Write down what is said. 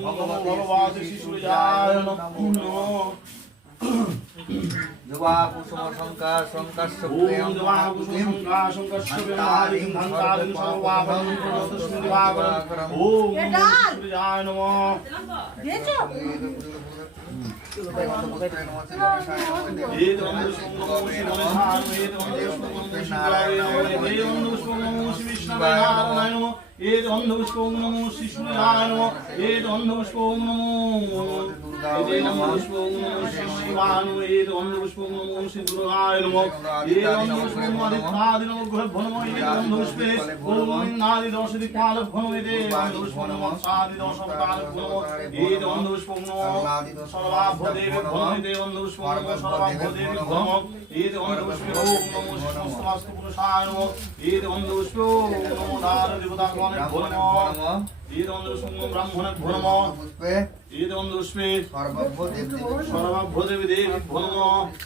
ভগবতে শিশুজায় নমো যুবা কুসুম শঙ্কর শঙ্করস্য ওম দেবা কুসুম শঙ্কর শঙ্করস্য প্রেমাদিং ধন্তাদিং সর্বাভরণ তস্মিন দিবাকরণ ওম শিশুজায় নমো দিয়েছো দেবী ভূমিতে অন্ধপুষ্পম সর্বাভদেবী ভূম ঈদ অন্ধপুষ্পে ওম নমো সমস্ত পুরুষায় নমো ঈদ অন্ধপুষ্পে ওম নমো দার দেবতাগণ ভূম ঈদ অন্ধপুষ্পম ব্রাহ্মণ ভূম পুষ্পে ঈদ অন্ধপুষ্পে সর্বভূ দেব সর্বাভদেবী দেবী ভূম